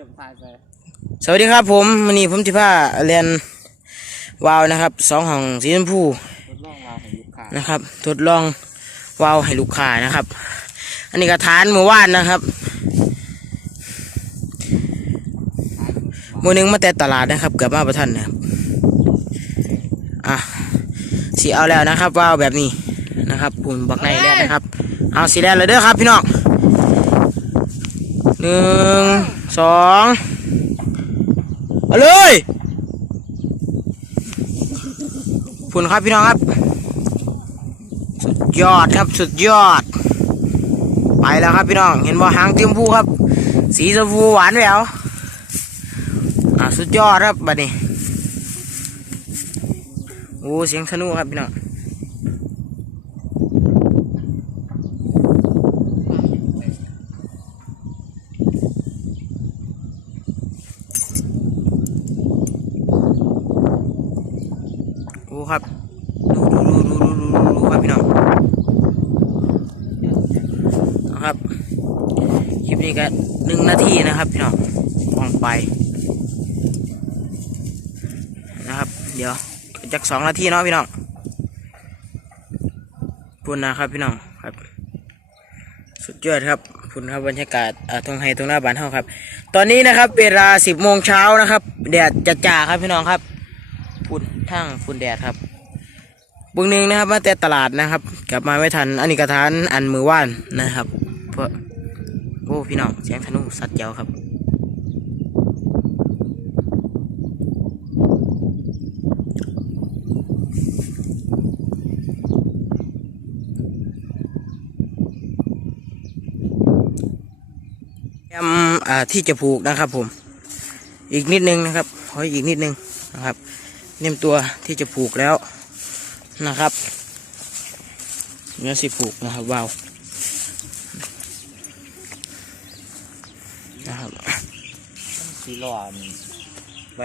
ริ่มทายไปสวัสดีครับผมวันนี้ผมทิพาเรียนวาวนะครับสองห้องสีชมพูทดลองเราให้ลูกค้านะครับทดลองวาวให้ลูกค้านะครับ อันนี้กระฐานหมู่ว่านนะครับหมือหนึงมาแต่ตลาดนะครับ เกือบมาประทันนะครับอะสีเอาแล้วนะครับวาวแบบนี้นะครับปุ่นบักในแล้วนะครับ เอาสีแดงเลยเด้อครับพี่น้องหนึ่ง สองเอาเลยพุ่นครับพี่น้องครับ สุดยอดครับสุดยอด ไปแล้วครับพี่น้อง เห็นบ่หางเตียมพูครับ สีชมพูหวานแหววอ่าสุดยอดครับบัดนี้โอ้เสียงธนูครับพี่น้อง ครับ ดูดูดูดูดูดูดูครับพี่น้องนะครับคลิปนี้ก็หนึ่งนาทีนะครับพี่น้องมองไปนะครับ เดี๋ยวจากสองนาทีเนาะพี่น้องพุ่นนะครับพี่น้องครับ สุดยอดครับพุ่นครับบรรยากาศอ่าตรงไฮตรงหน้าบ้านเฮาครับ ตอนนี้นะครับเวลาสิบโมงเช้านะครับแดดจะจ่าครับพี่น้องครับ พุ่นทั้งพุ่นแดดครับบึงหนึ่งนะครับ มาแต่ตลาดนะครับ กลับมาไม่ทันอันนี้กระทานอันมือว่านนะครับเพราะโอ้พี่น้องเสียงธนูสัตว์เจ้าครับเตรียมที่จะผูกนะครับผม อีกนิดนึงนะครับขออีกนิดนึงนะครับ เตรียมตัวที่จะผูกแล้วนะครับเนื้อสิผูกนะครับวาวนะครับสีหลอนไว